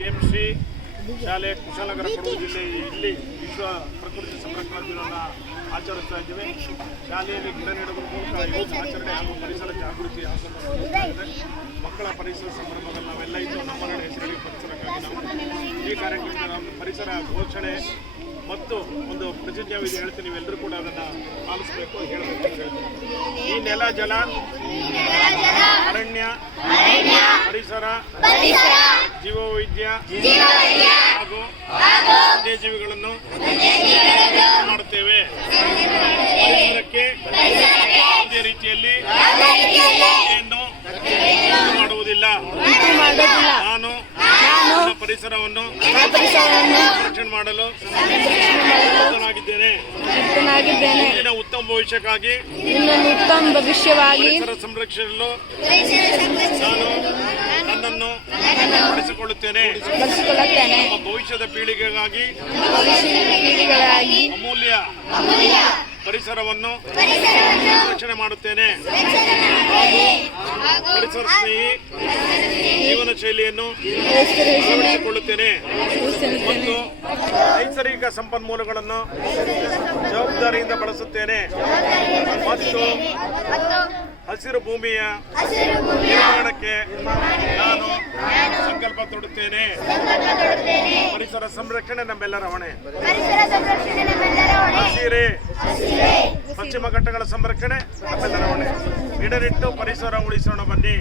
KMC ಶಾಲೆ ಕುಶಾಲನಗರ ಕೊಡಗು ಜಿಲ್ಲೆ ಇಲ್ಲಿ ವಿಶ್ವ ಪ್ರಕೃತಿ ಸಂರಕ್ಷಣಾ ದಿನವನ್ನು ಆಚರಿಸ್ತಾ ಇದ್ದೇವೆ. ಶಾಲೆಯಲ್ಲಿ ಗಿಡ ನೆಡುವ ಮೂಲಕ ಯೋಗ ಆಚರಣೆ ಹಾಗೂ ಪರಿಸರ ಜಾಗೃತಿ ಮಕ್ಕಳ ಪರಿಸರ ಸಂಭ್ರಮದಲ್ಲಿ ನಾವೆಲ್ಲ ಇದ್ದು ನಮ್ಮ ನಡೆ ಹೆಸರಿಗೆ ಪರಿಸರಕ್ಕಾಗಿ ನಾವು ಈ ಕಾರ್ಯಕ್ರಮದ ನಮ್ಮ ಪರಿಸರ ಘೋಷಣೆ ಮತ್ತು ಒಂದು ಪ್ರತಿಜ್ಞಾವಿಧಿ ಹೇಳ್ತೀನಿ. ನೀವೆಲ್ಲರೂ ಕೂಡ ಅದನ್ನು ಪಾಲಿಸಬೇಕು, ಹೇಳಬೇಕು ಅಂತ ಹೇಳ್ತೀನಿ. ಈ ನೆಲ ಜಲ ಅರಣ್ಯ ಪರಿಸರ ಜೀವವೈದ್ಯ ಹಾಗೂ ವನ್ಯಜೀವಿಗಳನ್ನು ಮಾಡುತ್ತೇವೆ. ಪರಿಸರಕ್ಕೆ ಯಾವುದೇ ರೀತಿಯಲ್ಲಿ ಮಾಡುವುದಿಲ್ಲ. ನಾನು ನನ್ನ ಪರಿಸರವನ್ನು ಸಂರಕ್ಷಣೆ ಮಾಡಲು ಬದ್ಧನಾಗಿದ್ದೇನೆ. ಮುಂದಿನ ಉತ್ತಮ ಭವಿಷ್ಯಕ್ಕಾಗಿ ಪರಿಸರ ಸಂರಕ್ಷಣೆಯಲು ನಾನು ನನ್ನನ್ನು ಬಳಸಿಕೊಳ್ಳುತ್ತೇನೆ. ನಮ್ಮ ಭವಿಷ್ಯದ ಪೀಳಿಗೆಗಾಗಿ ಅಮೂಲ್ಯ ಪರಿಸರವನ್ನು ರಕ್ಷಣೆ ಮಾಡುತ್ತೇನೆ. ಪರಿಸರ ಸ್ನೇಹಿ ಜೀವನ ಶೈಲಿಯನ್ನು ಅಳವಡಿಸಿಕೊಳ್ಳುತ್ತೇನೆ ಮತ್ತು ನೈಸರ್ಗಿಕ ಸಂಪನ್ಮೂಲಗಳನ್ನು ಜವಾಬ್ದಾರಿಯಿಂದ ಬಳಸುತ್ತೇನೆ ಮತ್ತು ಹಸಿರು ಭೂಮಿಯ ನಿರ್ಮಾಣಕ್ಕೆ ನಾನು ಸಂಕಲ್ಪ ತೊಡುತ್ತೇನೆ. ಪರಿಸರ ಸಂರಕ್ಷಣೆ ನಮ್ಮೆಲ್ಲರ ಹೊಣೆ. ಹಸಿರೇ ಪಶ್ಚಿಮ ಘಟ್ಟಗಳ ಸಂರಕ್ಷಣೆ ನಮ್ಮೆಲ್ಲರ ಹೊಣೆ. ಗಿಡ ನೆಟ್ಟು ಪರಿಸರ ಉಳಿಸೋಣ ಬನ್ನಿ.